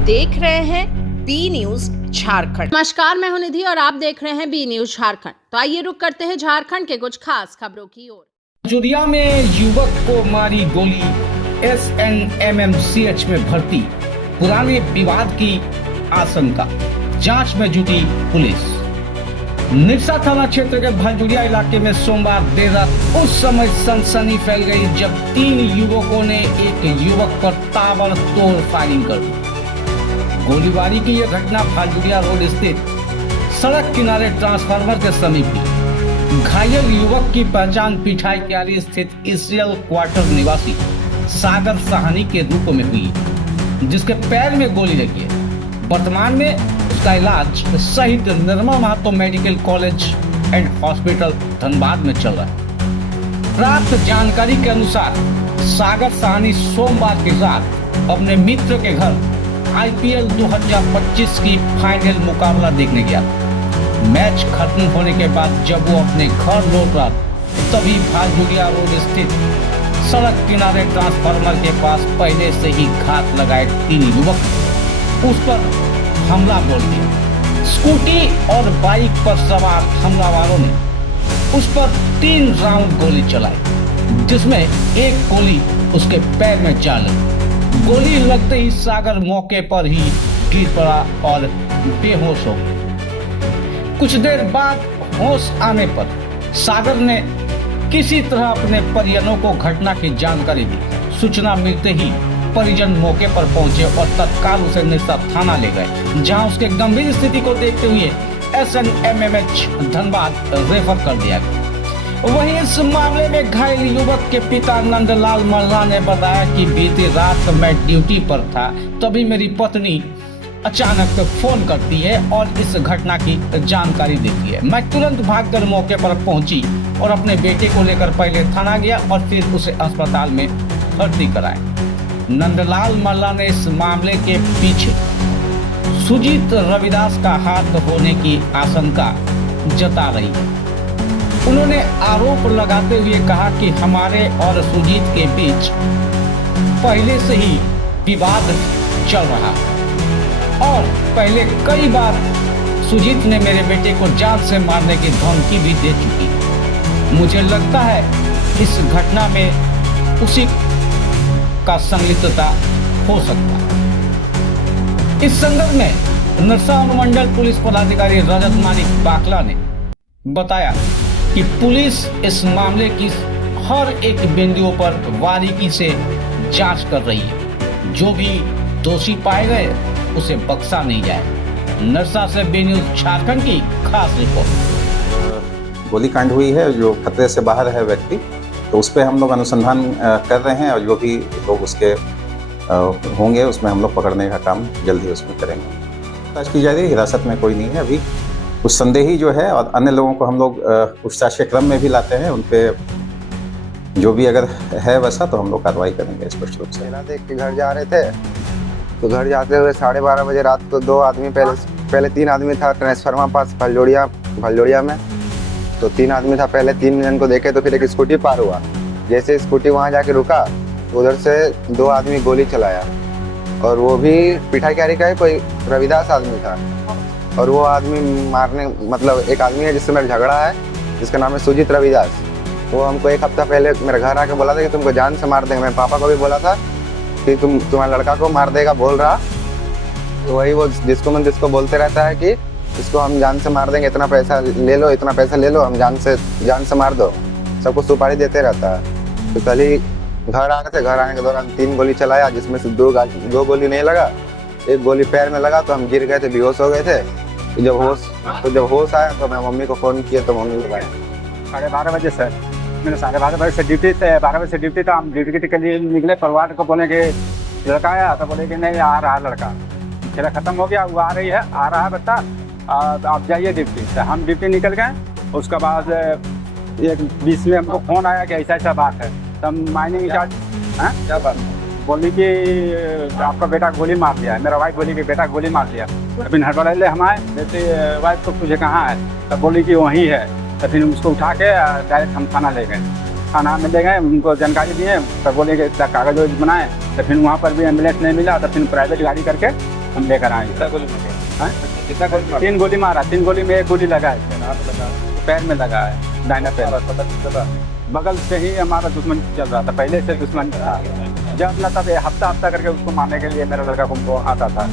देख रहे हैं बी न्यूज झारखंड। नमस्कार, मैं हूं निधि और आप देख रहे हैं बी न्यूज झारखंड। तो आइए रुक करते हैं झारखंड के कुछ खास खबरों की ओर। जुरिया में युवक को मारी गोली, SNMMCH में भर्ती, पुराने विवाद की आशंका, जांच में जुटी पुलिस। निरसा थाना क्षेत्र के भलजुरिया इलाके में सोमवार देर रात उस समय सनसनी फैल गई जब 3 युवकों ने एक युवक पर ताबड़तोड़ फायरिंग कर दी। गोलीबारी की यह घटना भलजुरिया रोड स्थित सड़क किनारे ट्रांसफार्मर के समीप हुई। घायल युवक की पहचान पिठाई क्यारी स्थित इसराइल क्वार्टर निवासी सागर साहनी के रूप में हुई, जिसके पैर में गोली लगी है। वर्तमान में उसका इलाज Shaheed Nirmal Mahato medical college and hospital Dhanbad में चल रहा है। प्राप्त जानकारी के अनुसार सागर साहनी सोमवार की रात अपने मित्र के घर IPL 2025 की फाइनल मुकाबला देखने गया। मैच खत्म होने के बाद जब वो अपने घर लौट रहा तभी भलजुरिया रोड स्थित सड़क किनारे ट्रांसफार्मर के पास पहले से ही घात लगाए 3 युवक उस पर हमला बोल दिया। स्कूटी और बाइक पर सवार हमलावरों ने उस पर 3 राउंड गोली चलाई, जिसमें एक गोली उसके पैर में जा लगी। गोली लगते ही सागर मौके पर ही गिर पड़ा और बेहोश हो गया। कुछ देर बाद होश आने पर सागर ने किसी तरह अपने परिजनों को घटना की जानकारी दी। सूचना मिलते ही परिजन मौके पर पहुंचे और तत्काल उसे निरसा थाना ले गए, जहां उसके गंभीर स्थिति को देखते हुए SNMMH धनबाद रेफर कर दिया गया। वहीं इस मामले में घायल युवक के पिता नंदलाल मल्ला ने बताया कि बीती रात मैं ड्यूटी पर था, तभी मेरी पत्नी अचानक फोन करती है और इस घटना की जानकारी देती है। मैं तुरंत भागकर मौके पर पहुंची और अपने बेटे को लेकर पहले थाना गया और फिर उसे अस्पताल में भर्ती कराया। नंदलाल मल्ला ने इस मामले के पीछे सुजीत रविदास का हाथ होने की आशंका जता रही है। उन्होंने आरोप लगाते हुए कहा कि हमारे और सुजीत के बीच पहले से ही विवाद चल रहा और पहले कई बार सुजीत ने मेरे बेटे को जान से मारने की धमकी भी दे चुकी। मुझे लगता है इस घटना में उसी का संलिप्तता हो सकता है। इस संदर्भ में निरसा अनुमंडल पुलिस पदाधिकारी रजत मालिक बाकला ने बताया कि पुलिस इस मामले की हर एक बिंदुओं पर बारीकी से जांच कर रही है। जो भी दोषी पाए गए उसे बख्शा नहीं जाए। निरसा से बी न्यूज झारखंड की खास रिपोर्ट। गोलीकांड हुई है, जो खतरे से बाहर है व्यक्ति, तो उस पर हम लोग अनुसंधान कर रहे हैं और जो भी लोग उसके होंगे उसमें हम लोग पकड़ने का काम जल्दी उसमें करेंगे। पूछताछ की जा रही है, हिरासत में कोई नहीं है अभी। कुछ संदेही जो है और अन्य लोगों को हम लोग पूछताछ के क्रम में भी लाते हैं। उन पे जो भी अगर है वैसा तो हम लोग कार्रवाई करेंगे स्पष्ट रूप से। मेला देख के घर जा रहे थे तो घर जाते हुए 12:30 बजे रात को 2 आदमी पहले 3 आदमी था ट्रांसफार्मर पास भलजोड़िया में। तो 3 आदमी था, पहले 3 जन को देखे तो फिर एक स्कूटी पार हुआ। जैसे स्कूटी वहाँ जाके रुका उधर से 2 आदमी गोली चलाया और वो भी पिठाई क्यारी का कोई रविदास आदमी था। और वो आदमी मारने मतलब एक आदमी है जिससे मेरा झगड़ा है, जिसका नाम है सुजीत रविदास। वो हमको 1 हफ्ता पहले मेरे घर आके बोला था कि तुमको जान से मार देंगे। मेरे पापा को भी बोला था कि तुम्हारे लड़का को मार देगा बोल रहा। तो वही वो जिसको बोलते रहता है कि इसको हम जान से मार देंगे, इतना पैसा ले लो, इतना पैसा ले लो, हम जान से मार दो, सबको सुपारी देते रहता है। तो कल ही घर आ गए थे, घर आने के दौरान 3 गोली चलाया, जिसमें से 2 गोली नहीं लगा, 1 गोली पैर में लगा। तो हम गिर गए थे, बेहोश हो गए थे। तो जब होश आया तो मैं मम्मी को फ़ोन किया तो मम्मी बताया 12:30 बजे सर। मैंने 12:30 बजे से ड्यूटी से 12 बजे से ड्यूटी था। हम ड्यूटी के लिए निकले, परिवार को बोले कि लड़का आया, तो बोले कि नहीं आ रहा लड़का, खेला खत्म हो गया, वो आ रहा है बच्चा, आप जाइए ड्यूटी। तो हम ड्यूटी निकल गए। उसके बाद एक बीच में हमको फ़ोन आया कि ऐसा बात है। तो हम माइनिंग इंचार्ज क्या बात बोली कि आपका बेटा गोली मार दिया है। मेरा वाइफ बोली कि बेटा गोली मार दिया। अभी हड़बड़ाइले हम आए, जैसे वाइफ को तुझे कहाँ है, तब बोली कि वहीं है। तो फिर उसको उठा के डायरेक्ट हम थाना ले गए। थाना में ले गए, उनको जानकारी दिए, तब बोले कि कागज बनाए। तो फिर वहाँ पर भी एम्बुलेंस नहीं मिला, तो फिर प्राइवेट गाड़ी करके हम लेकर आए। हाँ? 3 गोली मारा, 3 गोली में 1 गोली लगा है, पैर में लगा है, दाहिना पैर। बगल से ही हमारा दुश्मन चल रहा था, पहले से दुश्मन था। जब ना तब हफ्ता करके उसको मारने के लिए मेरा लड़का को आता था।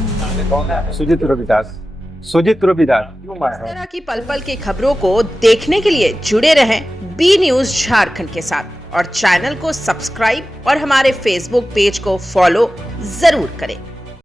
सुजीत रविदास। इस तरह की पल पल की खबरों को देखने के लिए जुड़े रहें बी न्यूज झारखंड के साथ और चैनल को सब्सक्राइब और हमारे फेसबुक पेज को फॉलो जरूर करें।